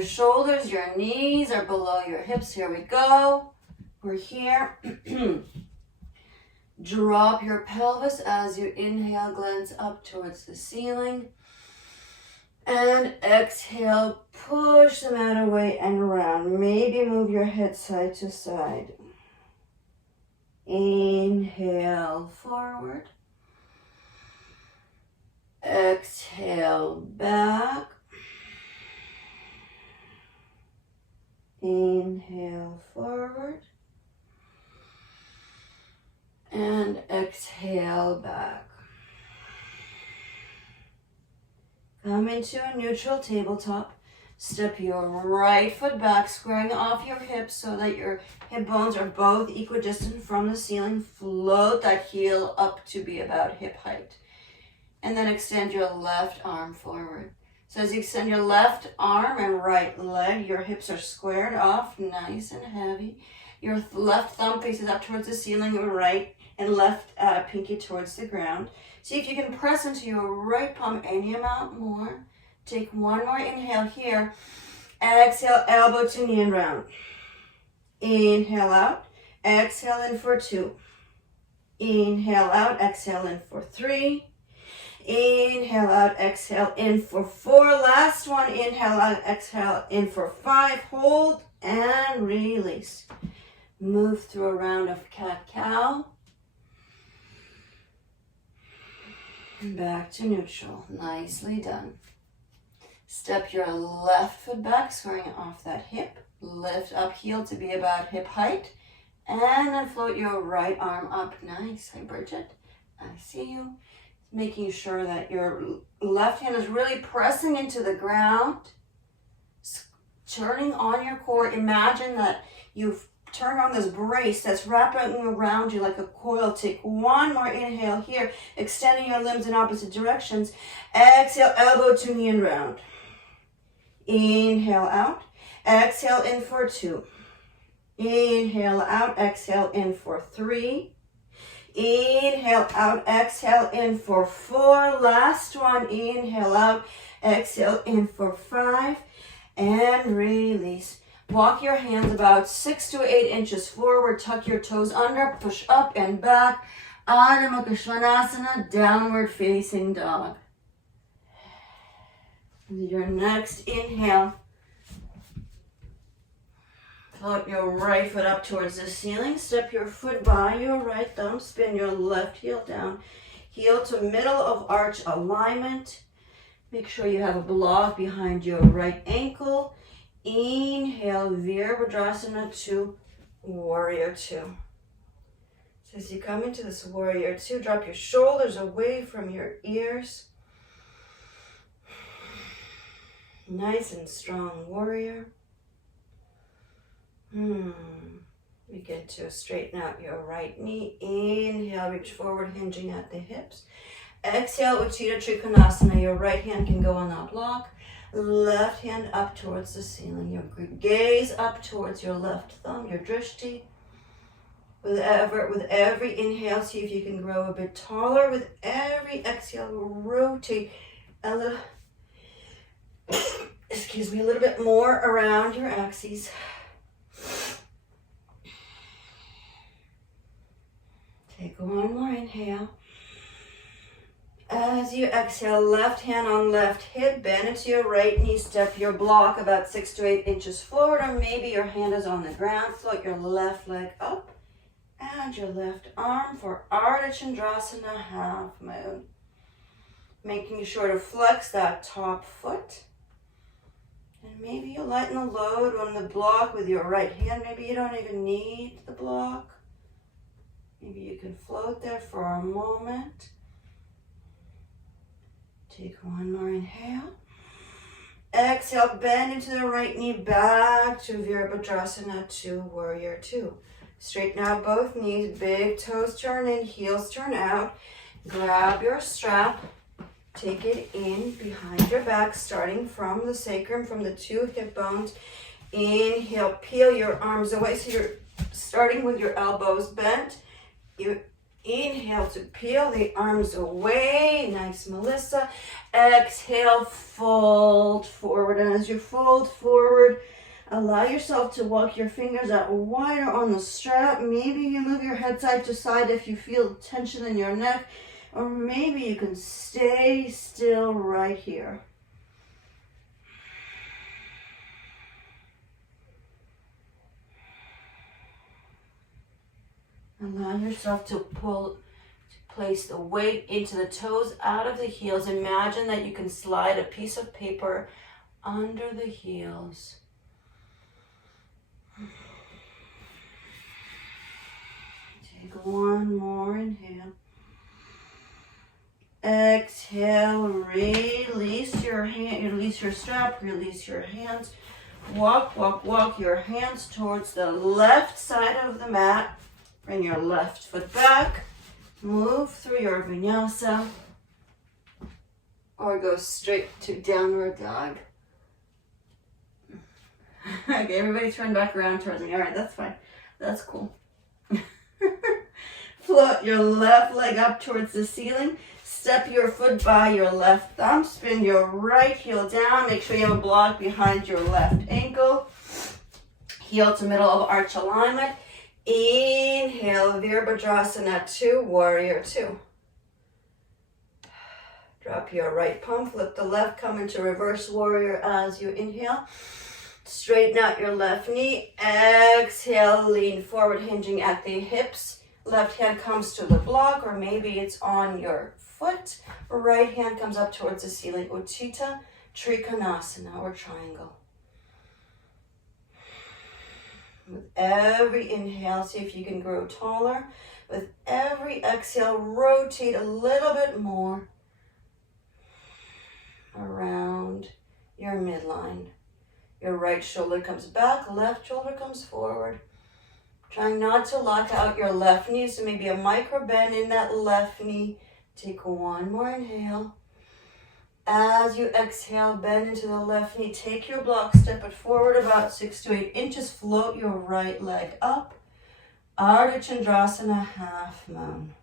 your shoulders, your knees are below your hips. Here we go. We're here. Drop your pelvis as you inhale, glance up towards the ceiling. And exhale, push the mat away and around. Maybe move your head side to side. Inhale, forward. Exhale, back. Inhale, forward. And exhale, back. Come into a neutral tabletop. Step your right foot back, squaring off your hips so that your hip bones are both equidistant from the ceiling. Float that heel up to be about hip height. And then extend your left arm forward. So as you extend your left arm and right leg, your hips are squared off, nice and heavy. Your left thumb faces up towards the ceiling, your right and left pinky towards the ground. See if you can press into your right palm any amount more. Take one more inhale here. Exhale, elbow to knee and round. Inhale out. Exhale in for 2. Inhale out. Exhale in for 3. Inhale out. Exhale in for 4. Last one. Inhale out. Exhale in for 5. Hold and release. Move through a round of cat-cow. Back to neutral. Nicely done. Step your left foot back, squaring off that hip. Lift up heel to be about hip height. And then float your right arm up. Nice. Hi, Bridget. I see you. Making sure that your left hand is really pressing into the ground. Turning on your core. Imagine that you've turned on this brace that's wrapping around you like a coil. Take one more inhale here, extending your limbs in opposite directions. Exhale, elbow to knee and round. Inhale out. Exhale in for 2. Inhale out. Exhale in for 3. Inhale out. Exhale in for 4. Last one. Inhale out. Exhale in for 5. And release. Walk your hands about 6 to 8 inches forward. Tuck your toes under. Push up and back. Adho Mukha Svanasana, downward facing dog. With your next inhale, float your right foot up towards the ceiling. Step your foot by your right thumb. Spin your left heel down. Heel to middle of arch alignment. Make sure you have a block behind your right ankle. Inhale, Virabhadrasana to Warrior 2. So as you come into this Warrior 2, drop your shoulders away from your ears. Nice and strong warrior. Begin to straighten out your right knee. Inhale, reach forward, hinging at the hips. Exhale, Uttita Trikonasana. Your right hand can go on that block. Left hand up towards the ceiling. Your gaze up towards your left thumb, your drishti. With every inhale, see if you can grow a bit taller. With every exhale, rotate a little, excuse me, a little bit more around your axes. Take one more inhale. As you exhale, left hand on left hip, bend into your right knee, step your block about 6 to 8 inches forward, or maybe your hand is on the ground. Float your left leg up and your left arm for Ardha Chandrasana, half moon. Making sure to flex that top foot. And maybe you lighten the load on the block with your right hand. Maybe you don't even need the block. Maybe you can float there for a moment. Take one more inhale. Exhale, bend into the right knee, back to Virabhadrasana to Warrior 2. Straighten out both knees, big toes turn in, heels turn out. Grab your strap, take it in behind your back, starting from the sacrum, from the 2 hip bones. Inhale, peel your arms away. So you're starting with your elbows bent. You Inhale to peel the arms away. Nice, Melissa. Exhale, fold forward. And as you fold forward, allow yourself to walk your fingers out wider on the strap. Maybe you move your head side to side if you feel tension in your neck. Or maybe you can stay still right here. Allow yourself to place the weight into the toes, out of the heels. Imagine that you can slide a piece of paper under the heels. Take one more inhale. Exhale, release your hand, release your strap, release your hands. Walk your hands towards the left side of the mat. Bring your left foot back. Move through your vinyasa. Or go straight to downward dog. Okay, everybody turn back around towards me. All right, that's fine. That's cool. Float your left leg up towards the ceiling. Step your foot by your left thumb. Spin your right heel down. Make sure you have a block behind your left ankle. Heel to middle of arch alignment. Inhale, Virabhadrasana 2, Warrior 2. Drop your right palm, flip the left, come into reverse warrior as you inhale. Straighten out your left knee. Exhale, lean forward, hinging at the hips. Left hand comes to the block, or maybe it's on your foot. Right hand comes up towards the ceiling. Utthita Trikonasana, or triangle. With every inhale, see if you can grow taller. With every exhale, rotate a little bit more around your midline. Your right shoulder comes back, left shoulder comes forward. Trying not to lock out your left knee, so maybe a micro bend in that left knee. Take one more inhale. As you exhale, bend into the left knee. Take your block, step it forward about 6 to 8 inches. Float your right leg up. Ardha Chandrasana, half moon.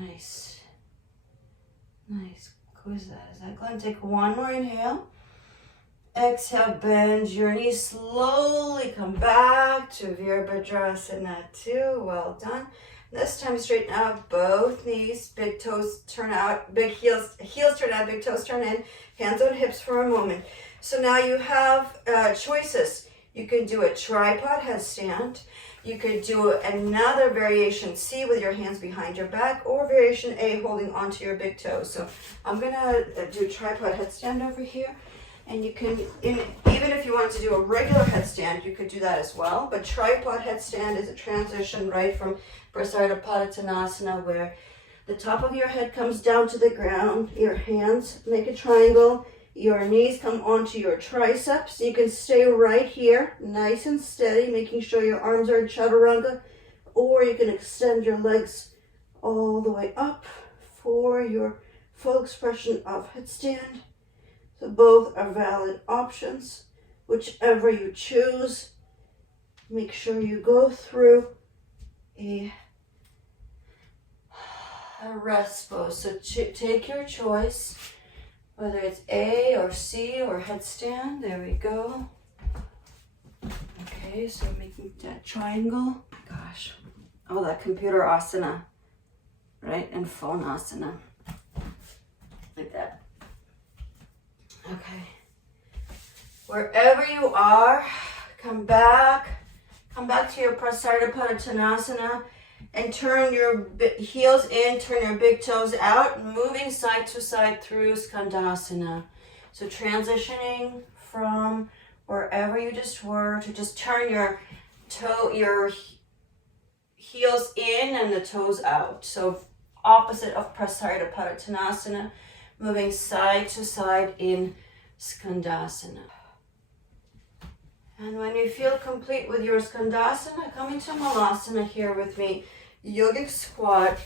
Nice. Nice. Who's that? Is that Glenn? Take one more inhale. Exhale, bend your knees. Slowly come back to Virabhadrasana 2. Well done. This time straighten out both knees. Big toes turn out. Big heels turn out. Big toes turn in. Hands on hips for a moment. So now you have choices. You can do a tripod headstand. You could do another variation C with your hands behind your back, or variation A holding onto your big toes. So I'm going to do tripod headstand over here. And you can, even if you wanted to do a regular headstand, you could do that as well. But tripod headstand is a transition right from Prasarita Padottanasana, where the top of your head comes down to the ground. Your hands make a triangle. Your knees come onto your triceps. You can stay right here, nice and steady, making sure your arms are in chaturanga. Or you can extend your legs all the way up for your full expression of headstand. So both are valid options. Whichever you choose, make sure you go through a rest pose. So take your choice, whether it's A or C or headstand. There we go. Okay, so making that triangle. Gosh, oh, that computer asana, right? And phone asana, like that. Okay, wherever you are, come back to your Prasarita Padottanasana and turn your heels in, turn your big toes out, moving side to side through Skandasana. So transitioning from wherever you just were to just turn your heels in and the toes out. So opposite of Prasarita Padottanasana. Moving side to side in Skandasana. And when you feel complete with your Skandasana, come into Malasana here with me. Yogic Squat.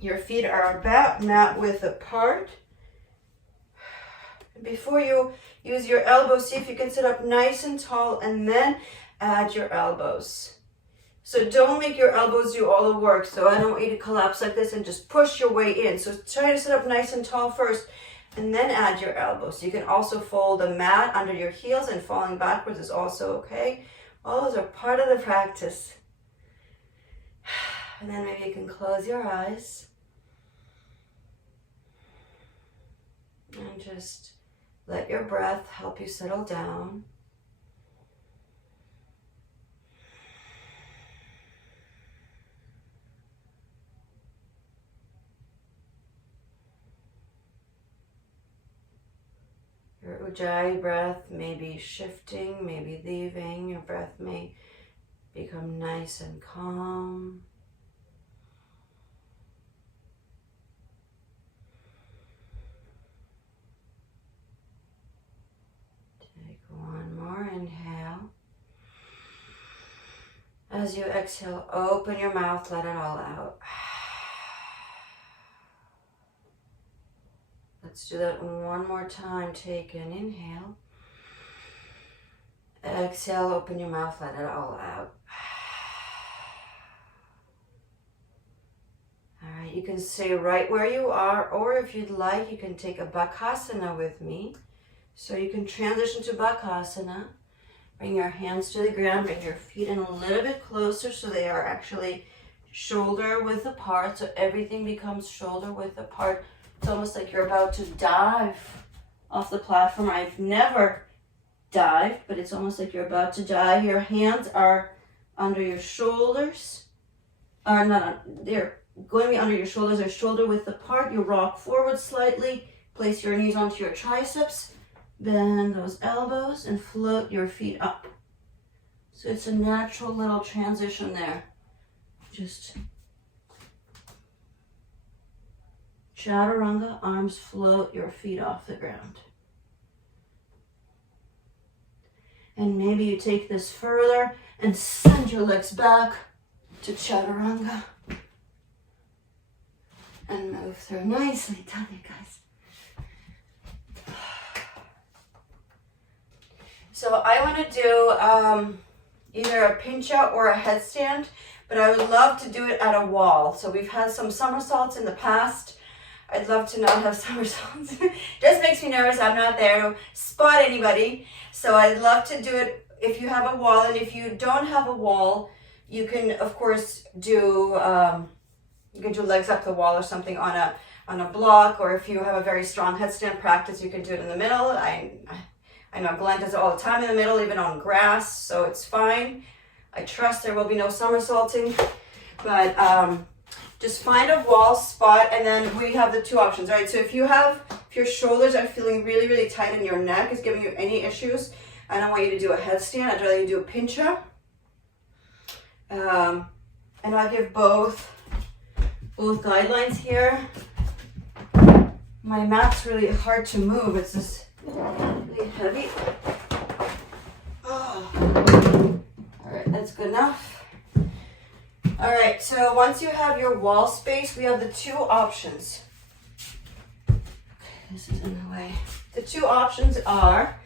Your feet are about mat width apart. Before you use your elbows, see if you can sit up nice and tall and then add your elbows. So don't make your elbows do all the work. So I don't want you to collapse like this and just push your way in. So try to sit up nice and tall first and then add your elbows. You can also fold a mat under your heels, and falling backwards is also okay. All those are part of the practice. And then maybe you can close your eyes and just let your breath help you settle down. Your Ujjayi breath may be shifting, maybe leaving. Your breath may become nice and calm. Take one more inhale. As you exhale, open your mouth, let it all out. Let's do that one more time. Take an inhale. Exhale, open your mouth, let it all out. All right, you can stay right where you are, or if you'd like, you can take a Bakasana with me. So you can transition to Bakasana. Bring your hands to the ground, bring your feet in a little bit closer so they are actually shoulder width apart, so everything becomes shoulder width apart. It's almost like you're about to dive off the platform. I've never dived, but it's almost like you're about to dive. Your hands are under your shoulders. They're going to be under your shoulders. They're shoulder width apart. You rock forward slightly. Place your knees onto your triceps. Bend those elbows and float your feet up. So it's a natural little transition there. Just Chaturanga, arms float your feet off the ground. And maybe you take this further and send your legs back to Chaturanga. And move through. Nicely done, you guys. So I want to do either a pincha or a headstand, but I would love to do it at a wall. So we've had some somersaults in the past. I'd love to not have somersaults. Just makes me nervous. I'm not there to spot anybody. So I'd love to do it if you have a wall. And if you don't have a wall, you can, of course, do legs up the wall or something on a block. Or if you have a very strong headstand practice, you can do it in the middle. I know Glenn does it all the time in the middle, even on grass, so it's fine. I trust there will be no somersaulting. But just find a wall spot, and then we have the two options, right? So if your shoulders are feeling really, really tight and your neck is giving you any issues, I don't want you to do a headstand. I'd rather you do a pincha. And I'll give both guidelines here. My mat's really hard to move. It's just really heavy. Oh. All right, that's good enough. All right, so once you have your wall space, we have the two options. Okay, this is in the way. The two options are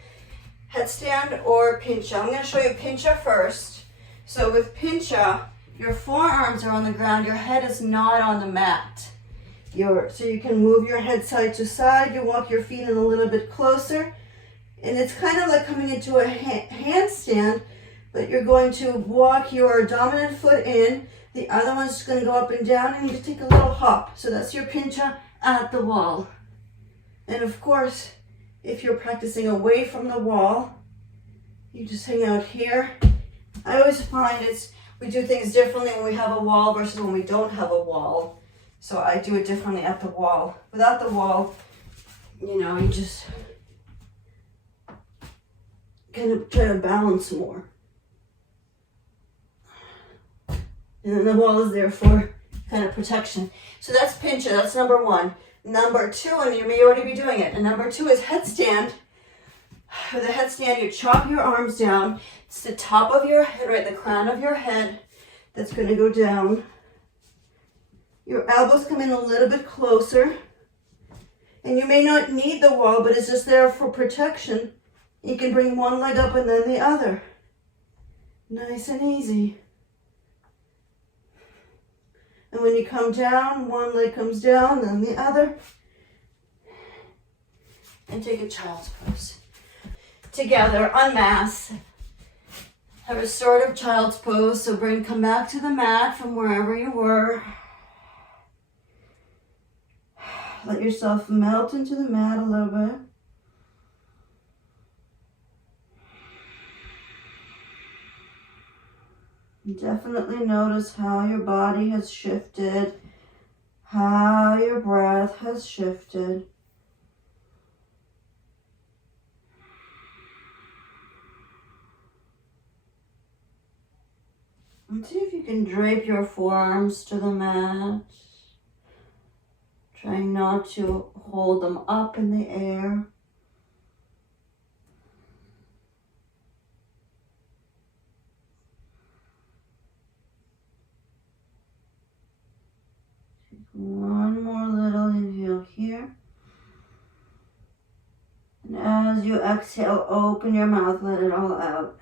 headstand or pincha. I'm going to show you pincha first. So with pincha, your forearms are on the ground, your head is not on the mat. So you can move your head side to side, you walk your feet in a little bit closer, and it's kind of like coming into a handstand, but you're going to walk your dominant foot in, the other one's going to go up and down, and you just take a little hop. So that's your pincha at the wall. And of course, if you're practicing away from the wall, you just hang out here. I always find we do things differently when we have a wall versus when we don't have a wall. So I do it differently at the wall. Without the wall, you just kind of try to balance more. And then the wall is there for kind of protection. So that's pincha, that's number one. Number two, and you may already be doing it, and number two is headstand. With a headstand, you chop your arms down. It's the top of your head, right, the crown of your head that's going to go down. Your elbows come in a little bit closer. And you may not need the wall, but it's just there for protection. You can bring one leg up and then the other. Nice and easy. And when you come down, one leg comes down, then the other. And take a child's pose. Together, unmask. A restorative child's pose. So come back to the mat from wherever you were. Let yourself melt into the mat a little bit. Definitely notice how your body has shifted, how your breath has shifted. And see if you can drape your forearms to the mat. Trying not to hold them up in the air. Take one more little inhale here. And as you exhale, open your mouth, let it all out.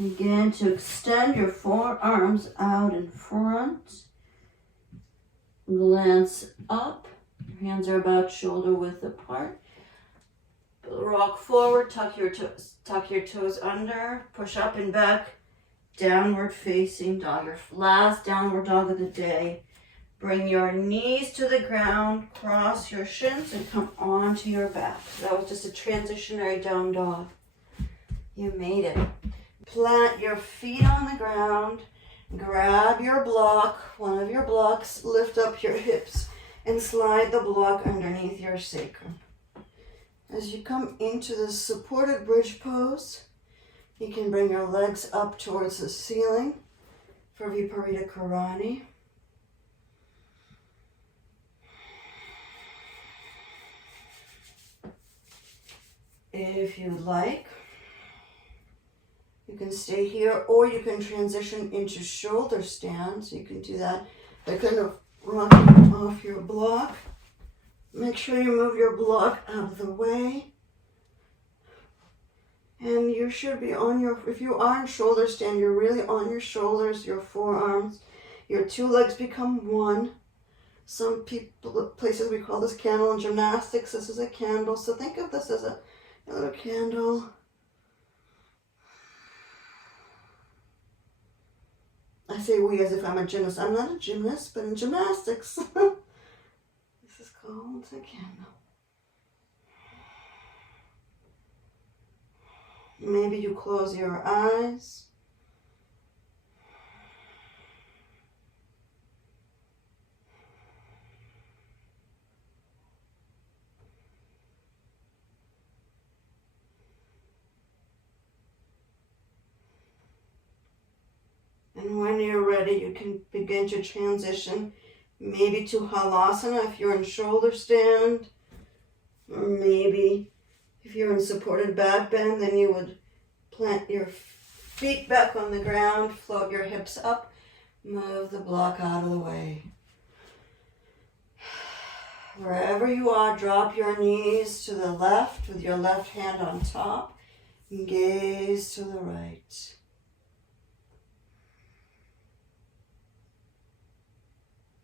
Begin to extend your forearms out in front. Glance up. Your hands are about shoulder width apart. Rock forward, tuck your toes under, push up and back, downward facing dog. Your last downward dog of the day. Bring your knees to the ground, cross your shins, and come onto your back. That was just a transitionary down dog. You made it. Plant your feet on the ground, grab your block, one of your blocks, lift up your hips, and slide the block underneath your sacrum. As you come into the supported bridge pose, you can bring your legs up towards the ceiling for Viparita Karani. If you like, you can stay here, or you can transition into shoulder stand. So you can do that by kind of rocking off your block. Make sure you move your block out of the way. And you should be on if you are in shoulder stand, you're really on your shoulders, your forearms. Your two legs become one. Some places we call this candle in gymnastics. This is a candle. So think of this as a little candle. I say we as if I'm a gymnast. I'm not a gymnast, but in gymnastics. This is called a candle. Maybe you close your eyes. And when you're ready, you can begin to transition maybe to Halasana if you're in shoulder stand, or maybe if you're in supported back bend, then you would plant your feet back on the ground, float your hips up, move the block out of the way. Wherever you are, drop your knees to the left with your left hand on top, and gaze to the right.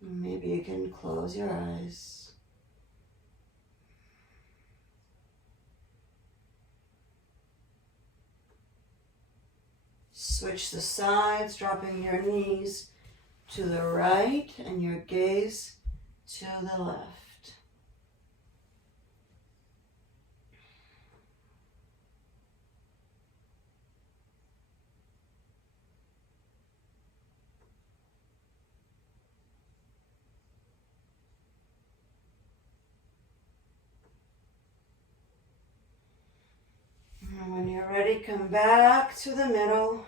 Maybe you can close your eyes. Switch the sides, dropping your knees to the right and your gaze to the left. When you're ready, come back to the middle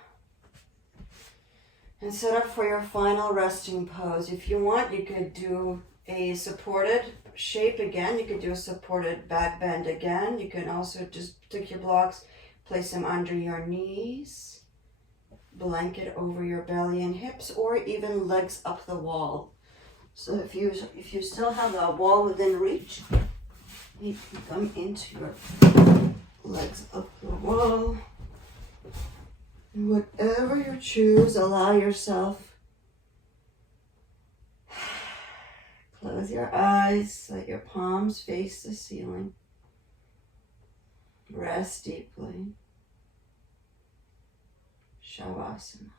and set up for your final resting pose. If you want, you could do a supported shape again. You could do a supported back bend again. You can also just take your blocks, place them under your knees. blanket over your belly and hips, or even legs up the wall. So if you still have the wall within reach, you can come into your legs up the wall. And whatever you choose, allow yourself. Close your eyes, let your palms face the ceiling. Rest deeply. Shavasana.